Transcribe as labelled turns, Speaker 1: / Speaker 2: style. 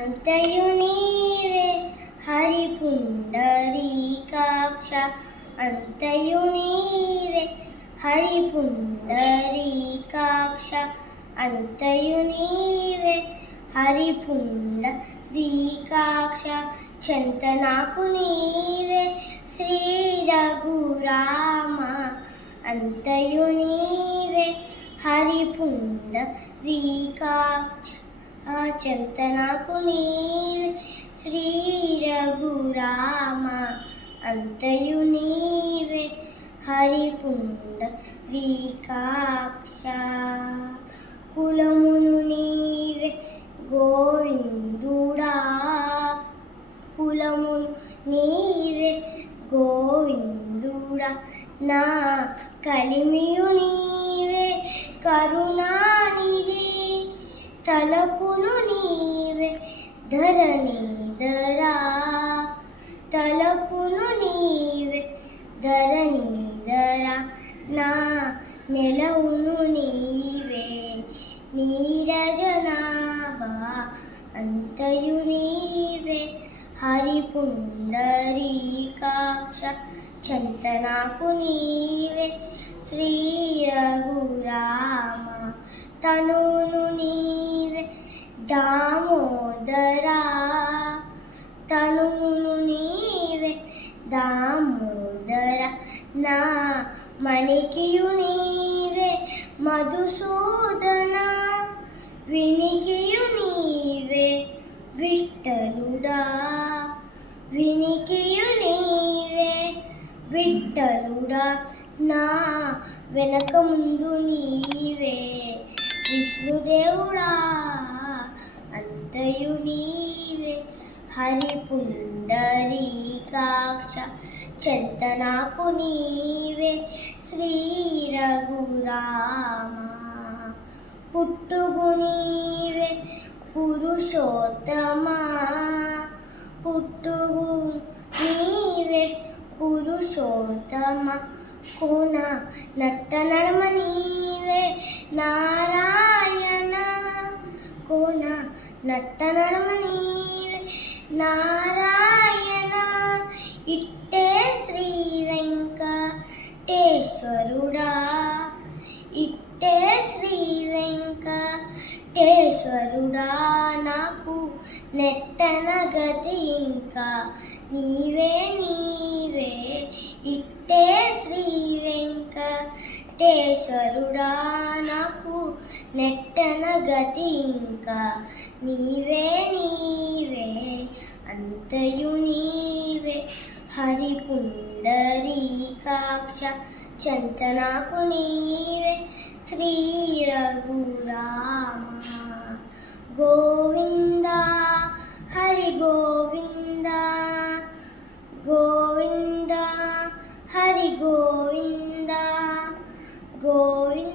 Speaker 1: అంతయు నీవే హరి పుండరీకాక్ష అంతయు నీవే హరి పుండరీకాక్ష అంతయు నీవే హరి పుండరీకాక్ష చంతనాకు నీవే శ్రీ రఘురామ అంతయు నీవే హరి పుండరీకాక్ష ఆ చింతనకు నీవే. శ్రీ రఘురామ అంతయు నీవే. హరిపుండ రీకాక్ష కులమును నీవే. గోవిందుడా కులమును నీవే. గోవిందుడా నా కలిమియు నీవే. కరుణానిధి తలపును నీవే ధరణి ధరా. తలపును నీవే ధరణి ధరా. నా నెలవును నీవే నీరజనాభా. అంతయు నీవే హరిపుండరీకాక్ష. చంతనాకు నీవే శ్రీ రఘురామ. తనును నీవే దామోదరా తనును నీవే. దామోదర నా మణికియు నీవే. మధుసూదన వినికియు నీవే. విట్టలుడా వినికియు నీవే. విట్టలుడా నా వెనక ముందు నీవే. విష్ణుదేవుడా అంతయు నీవే హరి పుండరీకాక్ష చెంతనాకు నీవే శ్రీ రఘురామ పుట్టుగు నీవే పురుషోత్తమా. పుట్టుగు నీవే పురుషోత్తమ. కోన నట్ట నడమ నీవే నారాయణ నట్ట నడమ నారాయణ. ఇట్టే శ్రీ వెంకటేశ్వరుడా. ఇట్టే శ్రీ వెంకటేశ్వరుడా. నాకు నెట్టన గతి ఇంకా నీవే నీవే. ఇట్టే వెంకటేశ్వరుడా నాకు నెట్టన గతి ఇంకా. నీవే నీవే అంతయు నీవే. హరి పుండరీకాక్ష చంతనాకు నీవే. శ్రీ రఘురామ గో